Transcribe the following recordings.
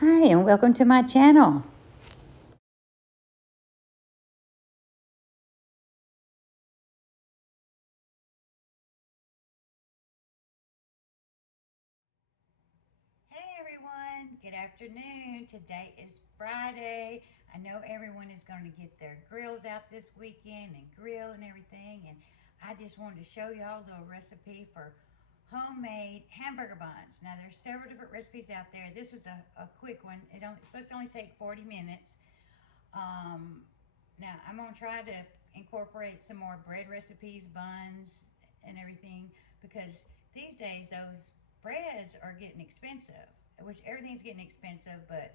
Hi, and welcome to my channel. Hey everyone, good afternoon. Today is Friday. I know everyone is going to get their grills out this weekend and grill and everything. And I just wanted to show y'all a little recipe for homemade hamburger buns. Now there's several different recipes out there. This is a quick one. It's supposed to only take 40 minutes. Now I'm gonna try to incorporate some more bread recipes, buns, and everything because these days those breads are getting expensive. Which everything's getting expensive, but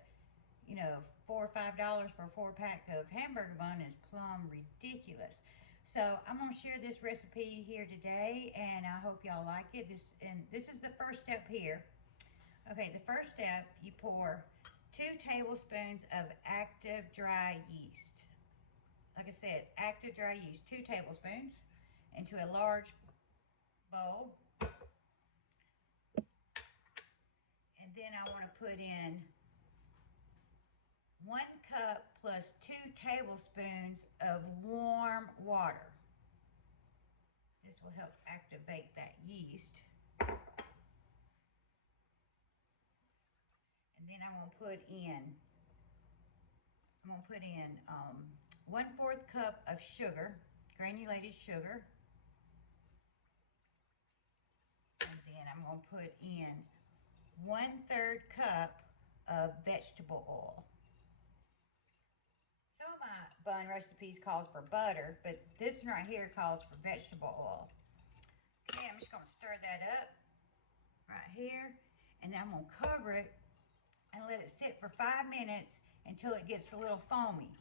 you know, $4 or $5 for a 4-pack of hamburger bun is plumb ridiculous. So I'm gonna share this recipe here today, and I hope y'all like it. This is the first step here. Okay, the first step, you pour 2 tablespoons of active dry yeast. Like I said, active dry yeast, 2 tablespoons into a large bowl. And then I want to put in 1 cup plus 2 tablespoons of warm water. This will help activate that yeast. And then I'm going to put in 1/4 cup of sugar, granulated sugar. And then I'm going to put in 1/3 cup of vegetable oil. Some of my bun recipes calls for butter, but this one right here calls for vegetable oil. Okay, I'm just going to stir that up right here, and then I'm going to cover it and let it sit for 5 minutes until it gets a little foamy.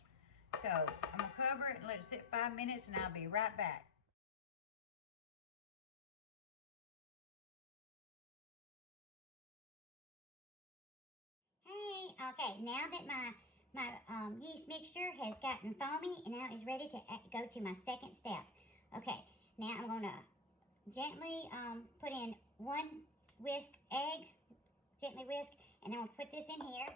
So I'm going to cover it and let it sit 5 minutes, and I'll be right back. Hey, okay, now that my yeast mixture has gotten foamy and now is ready to go to my second step. Okay, now I'm going to gently put in 1 whisk egg, gently whisk, and then we'll put this in here.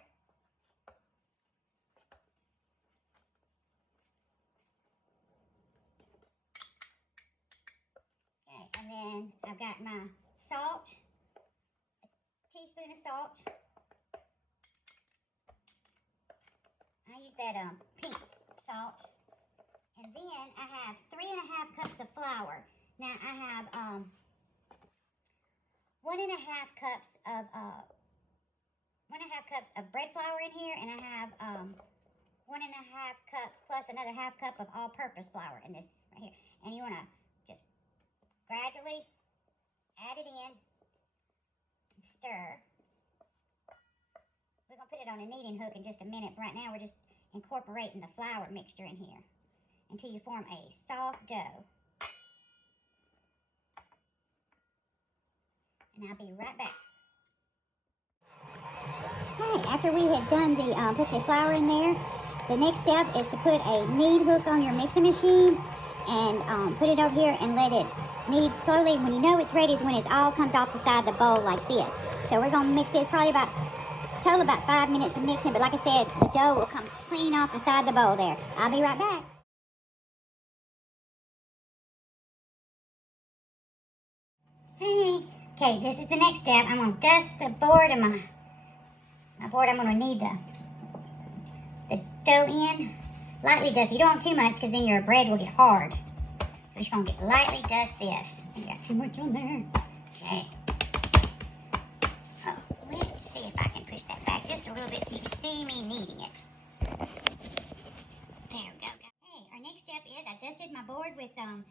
Okay, and then I've got my salt, a teaspoon of salt. I use that pink salt. And then I have 3½ cups of flour. Now I have 1½ cups of 1½ cups of bread flour in here, and I have 1½ cups plus another ½ cup of all-purpose flour in this right here. And you want to just gradually add it in and stir. We're going to put it on a kneading hook in just a minute. Right now we're just incorporating the flour mixture in here until you form a soft dough. And I'll be right back. Okay, after we had done put the flour in there, the next step is to put a knead hook on your mixing machine and put it over here and let it knead slowly. When you know it's ready is when it all comes off the side of the bowl like this. So we're going to mix this probably about 5 minutes of mixing, but like I said, the dough will come clean off the side of the bowl there. I'll be right back. Hey, okay, this is the next step. I'm going to dust the board of my board. I'm going to knead the dough in. Lightly dust. You don't want too much because then your bread will get hard. We're just going to lightly dust this. I got too much on there. Okay. Oh, let's see if I can push that back just a little bit so you can see me kneading it. There we go. Hey, our next step is I dusted my board with some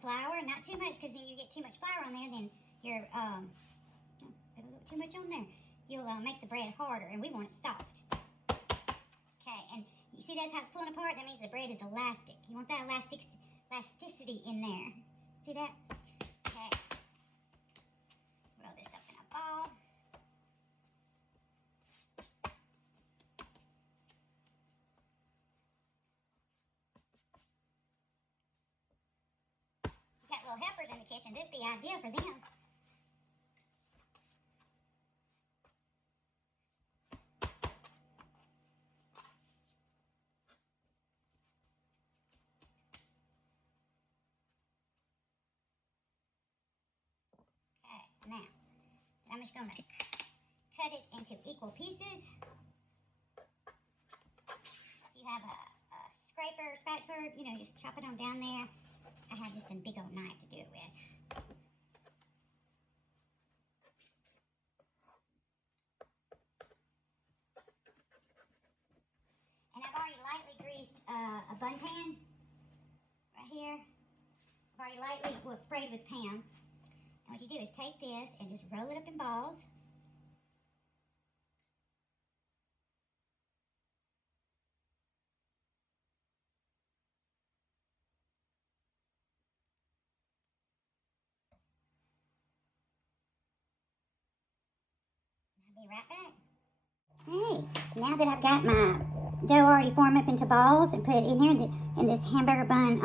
flour. Not too much because then you get too much flour on there, then you're a little too much on there. You'll make the bread harder, and we want it soft. Okay, and you see that's how it's pulling apart? That means the bread is elastic. You want that elasticity in there. See that? Okay. Roll this up in a ball. You got little helpers in the kitchen. This would be ideal for them. Now, I'm just going to cut it into equal pieces. If you have a scraper, spatula, you know, just chop it on down there. I have just a big old knife to do it with. And I've already lightly greased a bun pan right here. I've already lightly, well, sprayed with Pam. And what you do is take this and just roll it up in balls. I'll be right back. Hey, now that I've got my dough already formed up into balls and put it in here in this hamburger bun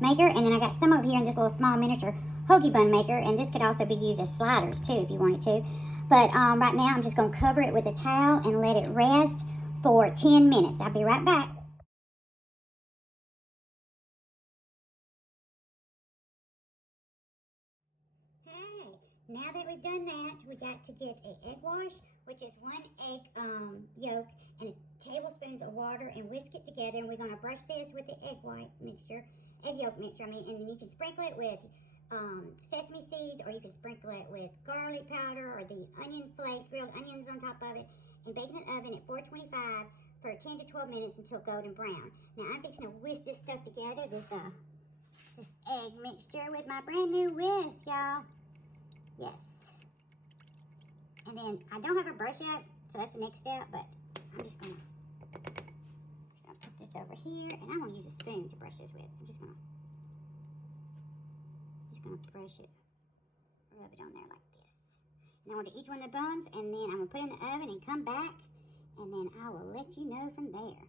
maker, and then I got some over here in this little small miniature hoagie bun maker, and this could also be used as sliders too if you wanted to. But right now I'm just going to cover it with a towel and let it rest for 10 minutes. I'll be right back. Hey, now that we've done that, we got to get an egg wash, which is 1 egg yolk and a tablespoons of water, and whisk it together. And we're going to brush this with the egg yolk mixture, and then you can sprinkle it with sesame seeds, or you can sprinkle it with garlic powder or the onion flakes, grilled onions on top of it, and bake in the oven at 425 for 10 to 12 minutes until golden brown. Now I'm fixing to whisk this stuff together, this egg mixture, with my brand new whisk, y'all. Yes. And then I don't have a brush yet, so that's the next step, but I'm just gonna put this over here, and I'm gonna use a spoon to brush this with. So I'm just gonna brush it, rub it on there like this. And I want to each one of the buns, and then I'm gonna put it in the oven and come back, and then I will let you know from there.